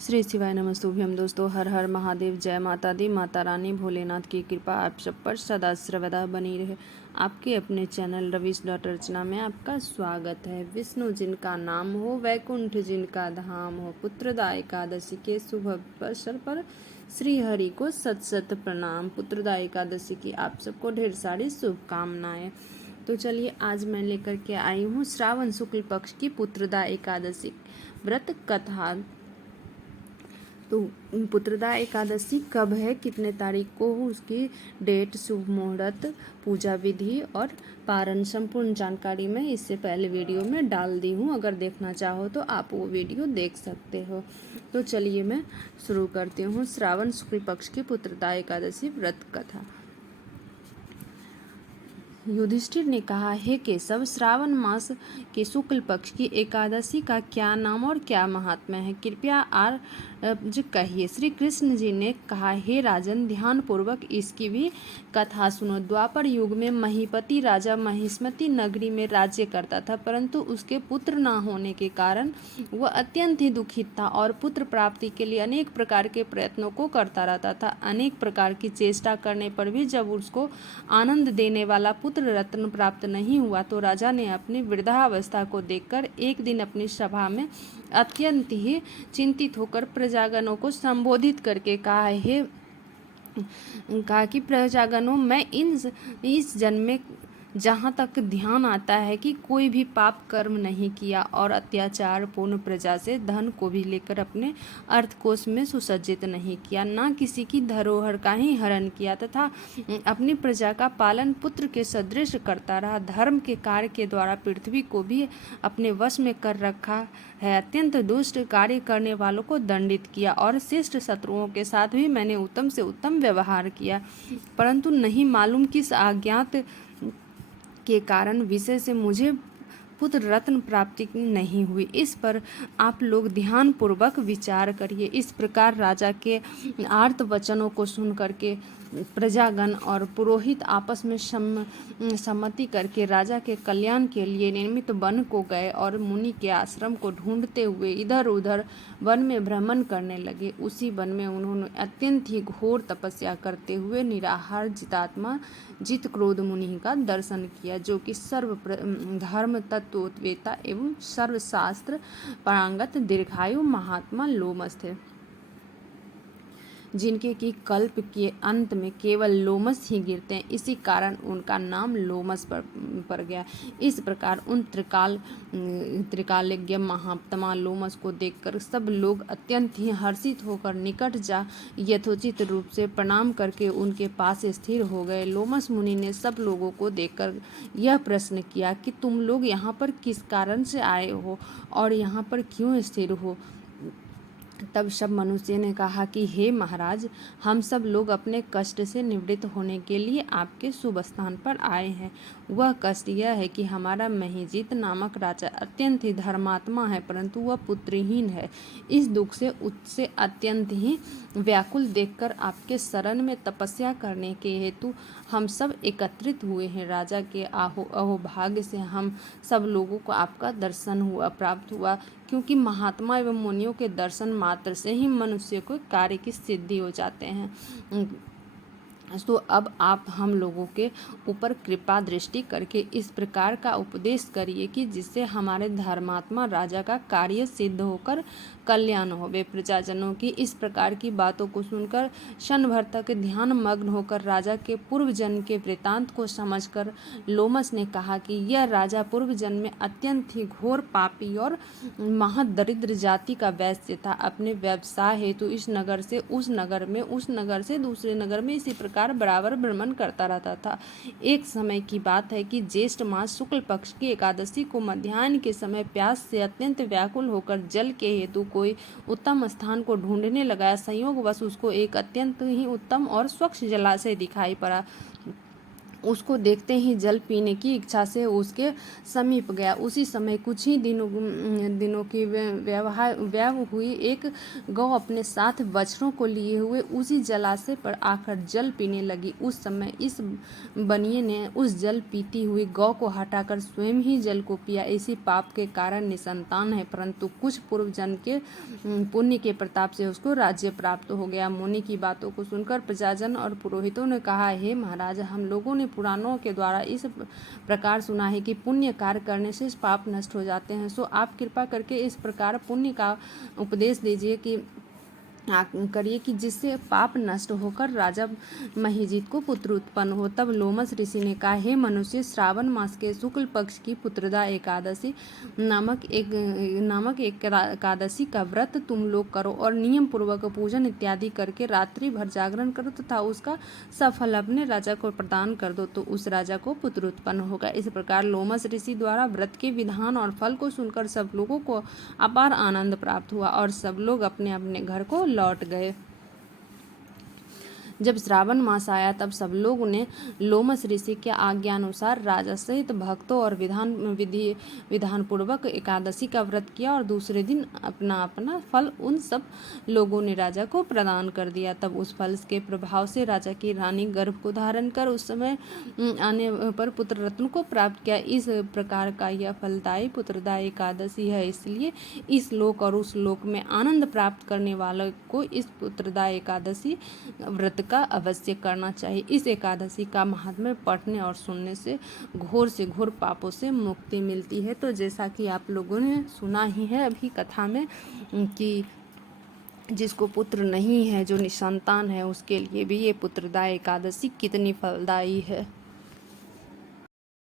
श्री शिवाय नमस्तुभ्यम। दोस्तों, हर हर महादेव, जय माता दी। माता रानी भोलेनाथ की कृपा आप सब पर सदा सर्वदा बनी रहे। आपके अपने चैनल रविश डॉट अर्चना में आपका स्वागत है। विष्णु जिनका नाम हो, वैकुंठ जिनका धाम हो, पुत्रदा एकादशी के शुभ अवसर पर श्री हरि को सत सत प्रणाम। पुत्रदा एकादशी की आप सबको ढेर सारी शुभकामनाएं। तो चलिए, आज मैं लेकर के आई हूँ श्रावण शुक्ल पक्ष की पुत्रदा एकादशी व्रत कथा। तो पुत्रदा एकादशी कब है, कितने तारीख को हो, उसकी डेट, शुभ मुहूर्त, पूजा विधि और पारण संपूर्ण जानकारी मैं इससे पहले वीडियो में डाल दी हूँ। अगर देखना चाहो तो आप वो वीडियो देख सकते हो। तो चलिए मैं शुरू करती हूँ श्रावण शुक्ल पक्ष की पुत्रदा एकादशी व्रत कथा। युधिष्ठिर ने कहा, हे केशव, श्रावण मास के शुक्ल पक्ष की एकादशी का क्या नाम और क्या महात्म्य है, कृपया आज कहिए। श्री कृष्ण जी ने कहा, हे राजन, ध्यान पूर्वक इसकी भी कथा सुनो। द्वापर युग में महीपति राजा महिष्मति नगरी में राज्य करता था, परंतु उसके पुत्र न होने के कारण वह अत्यंत ही दुखित था और पुत्र प्राप्ति के लिए अनेक प्रकार के प्रयत्नों को करता रहता था। अनेक प्रकार की चेष्टा करने पर भी जब उसको आनंद देने वाला पुत्र रत्न प्राप्त नहीं हुआ तो राजा ने अपनी वृद्धावस्था को देखकर एक दिन अपनी सभा में अत्यंत ही चिंतित होकर प्रजागणों को संबोधित करके कहा कि प्रजागणों, मैं इस जन्म में जहाँ तक ध्यान आता है कि कोई भी पाप कर्म नहीं किया और अत्याचार पूर्ण प्रजा से धन को भी लेकर अपने अर्थकोष में सुसज्जित नहीं किया, ना किसी की धरोहर का ही हरण किया तथा अपनी प्रजा का पालन पुत्र के सदृश करता रहा। धर्म के कार्य के द्वारा पृथ्वी को भी अपने वश में कर रखा है। अत्यंत दुष्ट कार्य करने वालों को दंडित किया और शिष्ट शत्रुओं के साथ भी मैंने उत्तम से उत्तम व्यवहार किया, परंतु नहीं मालूम किस अज्ञात के कारण विषय से मुझे पुत्र रत्न प्राप्ति नहीं हुई। इस पर आप लोग ध्यान पूर्वक विचार करिए। इस प्रकार राजा के आर्त वचनों को सुन करके प्रजागण और पुरोहित आपस में सम्मति करके राजा के कल्याण के लिए निर्मित वन को गए और मुनि के आश्रम को ढूंढते हुए इधर उधर वन में भ्रमण करने लगे। उसी वन में उन्होंने अत्यंत ही घोर तपस्या करते हुए निराहार जितात्मा जित क्रोध मुनि का दर्शन किया, जो कि सर्व धर्म तत्ववेता एवं सर्वशास्त्र पारंगत दीर्घायु महात्मा लोमस थे, जिनके की कल्प के अंत में केवल लोमस ही गिरते हैं। इसी कारण उनका नाम लोमस पड़ गया। इस प्रकार उन त्रिकालज्ञ महात्मा लोमस को देखकर सब लोग अत्यंत ही हर्षित होकर निकट जा यथोचित रूप से प्रणाम करके उनके पास स्थिर हो गए। लोमस मुनि ने सब लोगों को देखकर यह प्रश्न किया कि तुम लोग यहाँ पर किस कारण से आए हो और यहाँ पर क्यों स्थिर हो। तब सब मनुष्य ने कहा कि हे महाराज, हम सब लोग अपने कष्ट से निवृत्त होने के लिए आपके शुभ स्थान पर आए हैं। वह कष्ट यह है कि हमारा महिजीत नामक राजा अत्यंत ही धर्मात्मा है, परंतु वह पुत्रहीन है। इस दुख से उससे अत्यंत ही व्याकुल देखकर आपके शरण में तपस्या करने के हेतु हम सब एकत्रित हुए हैं। राजा के अहोभाग्य से हम सब लोगों को आपका दर्शन प्राप्त हुआ, क्योंकि महात्मा एवं मुनियों के दर्शन मात्र से ही मनुष्य को कार्य की सिद्धि हो जाते हैं। तो अब आप हम लोगों के ऊपर कृपा दृष्टि करके इस प्रकार का उपदेश करिए कि जिससे हमारे धर्मात्मा राजा का कार्य सिद्ध होकर कल्याण हो। वे प्रजाजनों की इस प्रकार की बातों को सुनकर क्षण भर तक ध्यान मग्न होकर राजा के पूर्व जन्म के वृतांत को समझकर लोमस ने कहा कि यह राजा पूर्व जन्म में अत्यंत ही घोर पापी और महादरिद्र जाति का वैश्य था। अपने व्यवसाय हेतु इस नगर से उस नगर में, उस नगर से दूसरे नगर में इसी प्रकार बराबर भ्रमण करता रहता था। एक समय की बात है कि ज्येष्ठ मास शुक्ल पक्ष की एकादशी को मध्याह्न के समय प्यास से अत्यंत व्याकुल होकर जल के हेतु कोई उत्तम स्थान को ढूंढने लगा। संयोगवश उसको एक अत्यंत ही उत्तम और स्वच्छ जलाशय दिखाई पड़ा। उसको देखते ही जल पीने की इच्छा से उसके समीप गया। उसी समय कुछ ही दिनों की व्यव हुई एक गौ अपने साथ बछड़ों को लिए हुए उसी जलाशय पर आकर जल पीने लगी। उस समय इस बनिए ने उस जल पीती हुई गौ को हटाकर स्वयं ही जल को पिया। इसी पाप के कारण निसंतान है, परंतु कुछ पूर्व जन्म के पुण्य के प्रताप से उसको राज्य प्राप्त हो गया। मुनि की बातों को सुनकर प्रजाजन और पुरोहितों ने कहा, हे महाराज, हम लोगों ने पुराणों के द्वारा इस प्रकार सुना है कि पुण्य कार्य करने से पाप नष्ट हो जाते हैं। सो आप कृपा करके इस प्रकार पुण्य का उपदेश दीजिए कि करिए कि जिससे पाप नष्ट होकर राजा महिजीत को पुत्र उत्पन्न हो। तब लोमस ऋषि ने कहा, हे मनुष्य, श्रावण मास के शुक्ल पक्ष की पुत्रदा एकादशी नामक एक एकादशी का व्रत तुम लोग करो और नियम पूर्वक पूजन इत्यादि करके रात्रि भर जागरण करो तथा उसका सफल अपने राजा को प्रदान कर दो, तो उस राजा को पुत्र उत्पन्न होगा। इस प्रकार लोमस ऋषि द्वारा व्रत के विधान और फल को सुनकर सब लोगों को अपार आनंद प्राप्त हुआ और सब लोग अपने अपने घर को लौट गए। जब श्रावण मास आया तब सब लोगों ने लोमस ऋषि के आज्ञानुसार राजा सहित भक्तों और विधान पूर्वक एकादशी का व्रत किया और दूसरे दिन अपना अपना फल उन सब लोगों ने राजा को प्रदान कर दिया। तब उस फल के प्रभाव से राजा की रानी गर्भ को धारण कर उस समय आने पर पुत्र रत्न को प्राप्त किया। इस प्रकार का यह फलदायी पुत्रदायी एकादशी है, इसलिए इस लोक और उस लोक में आनंद प्राप्त करने वालों को इस पुत्रदायी एकादशी व्रत का अवश्य करना चाहिए। इस एकादशी का महात्म्य पढ़ने और सुनने से घोर पापों से मुक्ति मिलती है। तो जैसा कि आप लोगों ने सुना ही है अभी कथा में कि जिसको पुत्र नहीं है, जो निसंतान है, उसके लिए भी ये पुत्रदायी एकादशी कितनी फलदायी है।